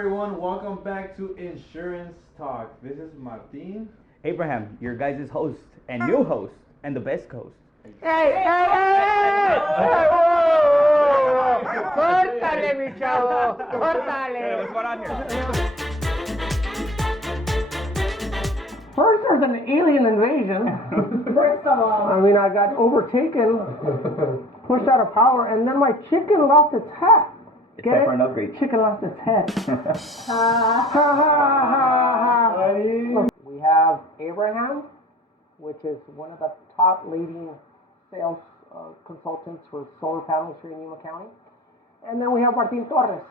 everyone? Welcome back to Insurance Talk. This is Martin. Abraham, your guys' host and new host and the best host. ¡Córtale, mi chavo! ¡Córtale! What's going on here? First, there's an alien invasion. First of all, I mean, I got overtaken, pushed out of power, and then my chicken lost its head. It's time for an upgrade. Chicken lost its head. uh, Ha ha ha ha. We have Abraham, which is one of the top leading sales consultants for solar panels here in Yuma County. And then we have Martin Torres,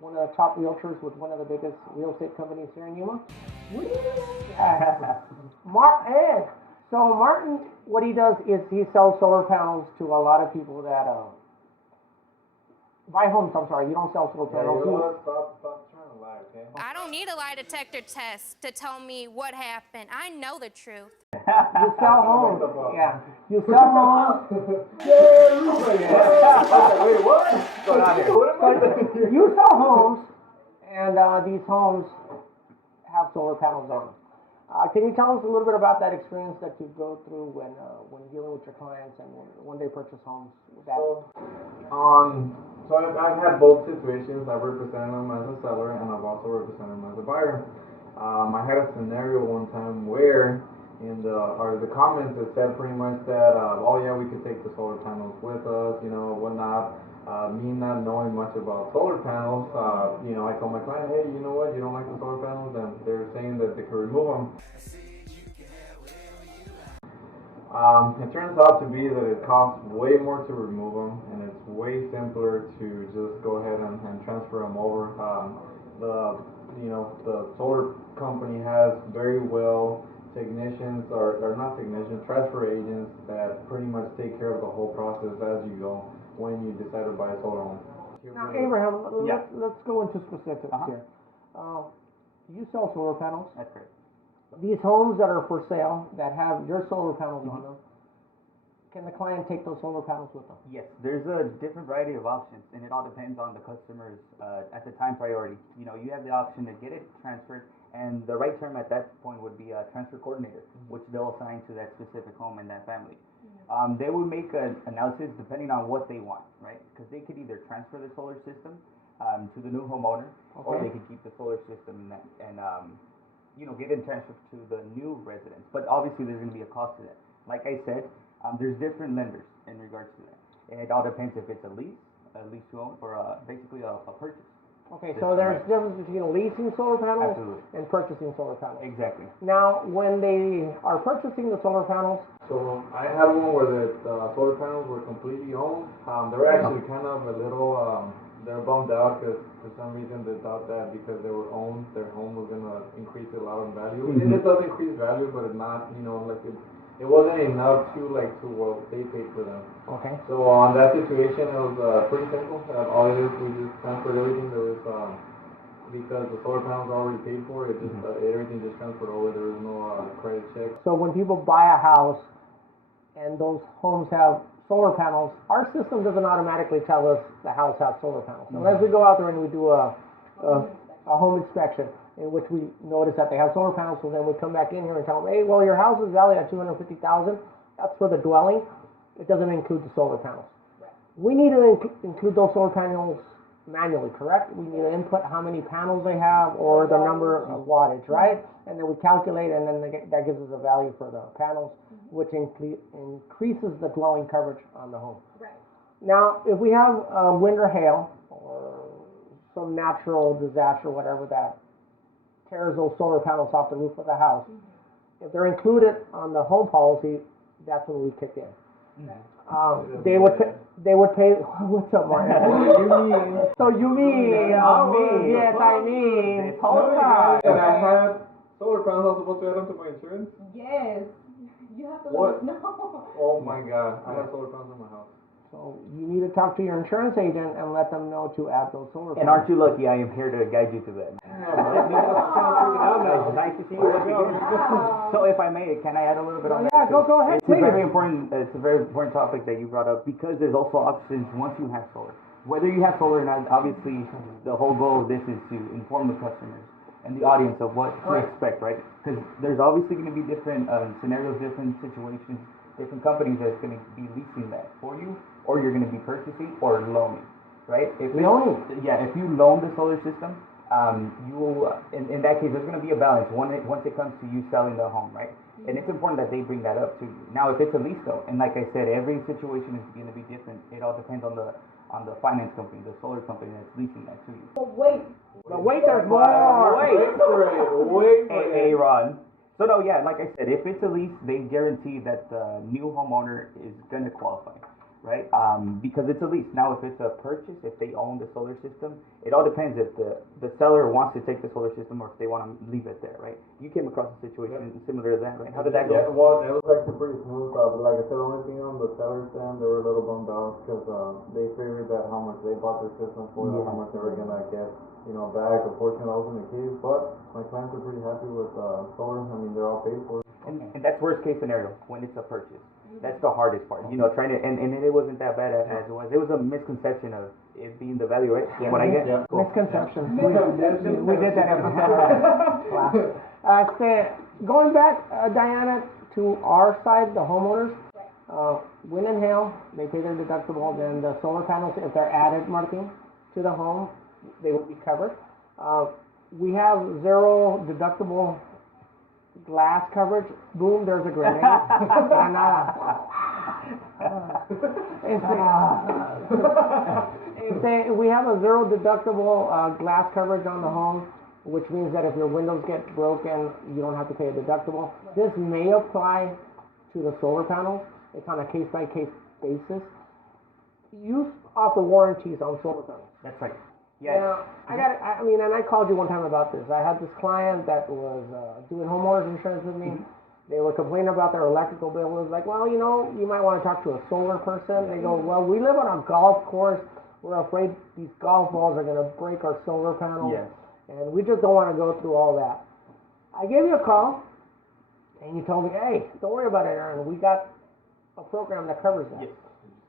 one of the top realtors with one of the biggest real estate companies here in Yuma. So Martin, what he does is he sells solar panels to a lot of people that buy homes. I'm sorry, you don't sell solar panels. Stop trying to lie, okay? I don't need a lie detector test to tell me what happened. I know the truth. You sell homes. Yeah. You sell homes. Wait, what? What am I saying? You sell homes, and these homes have solar panels on them. Can you tell us a little bit about that experience that you go through when dealing with your clients and when they purchase homes? So I've had both situations. I've represented them as a seller, and I've also represented them as a buyer. I had a scenario one time where in the comments it said pretty much that oh yeah, we could take the solar panels with us, whatnot. Me not knowing much about solar panels, I told my client, hey, you know what, you don't like the solar panels, and they're saying that they could remove them. It turns out to be that it costs way more to remove them, and it's way simpler to just go ahead and transfer them over. The solar company has very well technicians, or not technicians, transfer agents that pretty much take care of the whole process as you go when you decide to buy a solar home. Now, Abraham, let's go into specifics here. You sell solar panels. That's great. These homes that are for sale that have your solar panels on them, can the client take those solar panels with them? Yes, there's a different variety of options, and it all depends on the customer's at the time priority. You have the option to get it transferred, and the right term at that point would be a transfer coordinator, which they'll assign to that specific home and that family. They would make an analysis depending on what they want, right? Because they could either transfer the solar system to the new homeowner, or they could keep the solar system and get it transferred to the new residence. But obviously, there's going to be a cost to that. Like I said, there's different lenders in regards to that, and it all depends if it's a lease to own, or basically a purchase. Okay, so there's a difference between leasing solar panels Absolutely. and purchasing solar panels. Exactly. Now, when they are purchasing the solar panels, So I had one where the solar panels were completely owned. They were actually kind of a little, they're bummed out because for some reason they thought that because they were owned, their home was going to increase a lot of value. And it does increase value, but it's not, it wasn't enough to what they paid for them. okay. So on that situation, it was pretty simple. All it is, we just transferred everything. There was, because the solar panels are already paid for, it just everything just transferred over. There was no credit check. So when people buy a house and those homes have solar panels, our system doesn't automatically tell us the house has solar panels. Unless we go out there and we do a home inspection in which we notice that they have solar panels, so then we come back in here and tell them, hey, well, your house is valued at $250,000. That's for the dwelling. It doesn't include the solar panels. We need to include those solar panels manually, correct? We need to input how many panels they have or the number of wattage, right? And then we calculate, and then that gives us a value for the panels, which increases the dwelling coverage on the home. right. Now, if we have wind or hail or some natural disaster, whatever that tears those solar panels off the roof of the house, if they're included on the home policy, that's when we kick in. They would pay. What's up, Martin? So you mean? Yes, I mean. And I had solar panels. I was supposed to add them to my insurance. Yes. You have to What? let us know. Oh my God! I have solar panels in my house. So you need to talk to your insurance agent and let them know to add those solar panels. And aren't you lucky? I am here to guide you through that. It's nice to see you once again. So if I may, can I add a little bit on that? Yeah, go ahead, It's a please. very important topic that you brought up, because there's also options once you have solar. whether you have solar or not, obviously the whole goal of this is to inform the customers and the audience of what to expect, right? Because there's obviously going to be different scenarios, different situations, different companies that's going to be leasing that for you, or you're going to be purchasing or loaning, right? If Loaning? Yeah, if you loan the solar system, you in that case there's going to be a balance once it comes to you selling the home, right? And it's important that they bring that up to you. Now, if it's a lease though, and like I said, every situation is going to be different. It all depends on the finance company, the solar company that's leasing that to you. But wait, But wait, there's more. Wait for it, wait for Hey, it. Ron. So no, yeah, like I said, if it's a lease, they guarantee that the new homeowner is going to qualify, right? Because it's a lease. Now, if it's a purchase, if they own the solar system, it all depends if the seller wants to take the solar system or if they want to leave it there, right? You came across a situation similar to that, right? How did that go? Yeah, well, it was actually pretty smooth. But like I said, the only thing on the seller's end, they were a little bummed out because they figured that how much they bought the system for, how much they were gonna get, back. Unfortunately, that wasn't the case. But my clients are pretty happy with solar. I mean, they're all paid for. And that's worst case scenario when it's a purchase. That's the hardest part, trying to, and it wasn't that bad as it was. It was a misconception of it being the value, right? Yeah. What I get? Yeah. Cool. Misconceptions. We did that episode. Wow. Going back, Diana, to our side, the homeowners, wind and hail, they pay their deductible. Then the solar panels, if they're added, Martin, to the home, they will be covered. We have zero deductible glass coverage. Boom, there's a grenade. We have a zero deductible glass coverage on the home, which means that if your windows get broken, you don't have to pay a deductible. This may apply to the solar panels. It's on a case-by-case basis. You offer warranties on solar panels. That's right. Yes. Now, and I called you one time about this. I had this client that was doing homeowners insurance with me. They were complaining about their electrical bill. It was like, well, you might want to talk to a solar person. They go, well, we live on a golf course. We're afraid these golf balls are going to break our solar panels. Yes. And we just don't want to go through all that. I gave you a call, and you told me, hey, don't worry about it, Aaron. We got a program that covers that. Yes.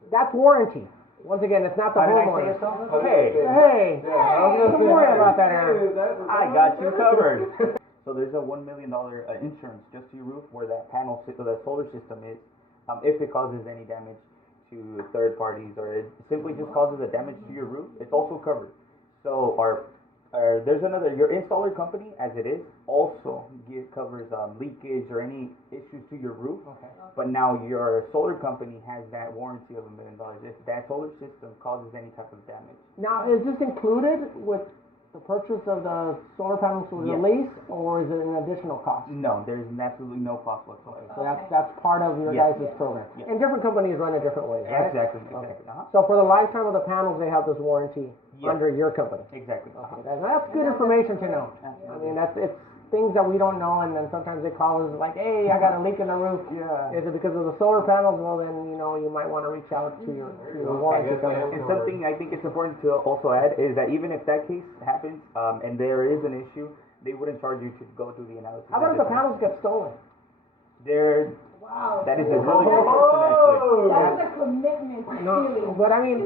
That's warranty. Once again, it's not the How did I homeowner. say it, so? Hey, don't worry about that, Aaron. I got you covered. So there's a $1 million insurance just to your roof where that the solar system is, if it causes any damage to third parties or it simply just causes a damage to your roof, it's also covered. So there's your installer company, as it is, also covers leakage or any issues to your roof. Okay. But now your solar company has that warranty of $1 million if that solar system causes any type of damage. Now, is this included with the purchase of the solar panels with the Yes. lease, or is it an additional cost? No, there's absolutely no cost whatsoever. So that's part of your Yes. guys' program. Yes. And different companies run it different ways, right? Exactly. Okay. Uh-huh. So for the lifetime of the panels, they have this warranty Yes. under your company. Exactly. Okay, that's good information to know. I mean, it's things that we don't know, and then sometimes they call us like, hey, I got a leak in the roof. Yeah. Is it because of the solar panels? Well, then, you might want to reach out to your warranty company. And something I think it's important to also add is that even if that case happens and there is an issue, they wouldn't charge you to go through the analysis. How about if the panels get stolen? wow. That is a really good question, actually. That's a commitment to stealing. But I mean,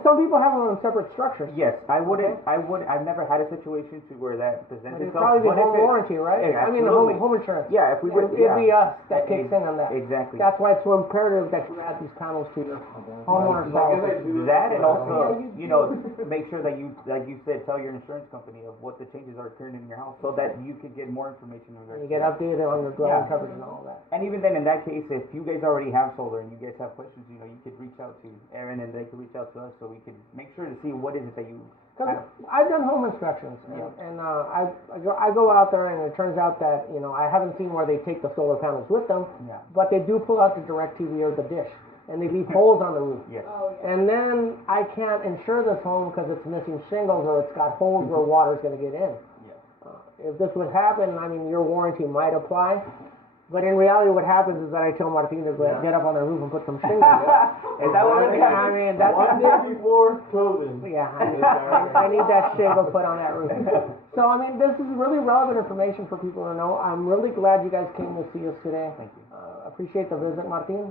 some people have them in separate structures. Yes, I've never had a situation to where that presents It'd itself. probably be but if home it- warranty, right? Yeah, I mean, the absolutely. home insurance. Yeah, if we would, It'd be us that kicks in on that. Exactly. That's why it's so imperative that you add these panels to your homeowner's policy. That and also, make sure that you, like you said, tell your insurance company of what the changes are occurring in your house so that you can get more information You regarding get updated on your dwelling Yeah. coverage and all that. And even then, in that case, if you guys already have solar and you guys have questions, you could reach out to Aaron and they could reach out to us so we could make sure to see what is it that you Because I've done home inspections, and I go out there, and it turns out that I haven't seen where they take the solar panels with them, Yeah. but they do pull out the DirecTV or the dish, and they leave holes on the roof. Yes. Oh, yeah. And then I can't insure this home because it's missing shingles or it's got holes where water's going to get in. Yeah. If this would happen, I mean, your warranty might apply. But in reality, what happens is that I tell Martin to get up on the roof and put some shingles. Is that what it is? I mean, that's One day before closing. yeah. I need that shingle put on that roof. So I mean, this is really relevant information for people to know. I'm really glad you guys came to see us today. Thank you. Appreciate the visit, Martin.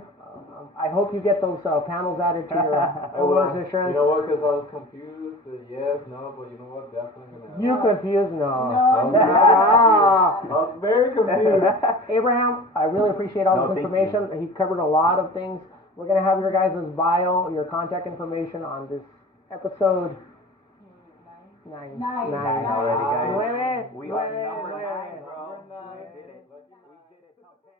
I hope you get those panels added to your homeowner's insurance. You know what, because I was confused, yes, no, but you know what, definitely gonna happen. You confused? No. I Ah. was very confused. Abraham, I really appreciate all No, this thank information. He covered a lot of things. We're gonna have your guys' bio, your contact information on this episode 9. Nine. Already, guys. Nueve. We are Nueve. number 9, bro. Number nine. We did it. We did it. Top 10.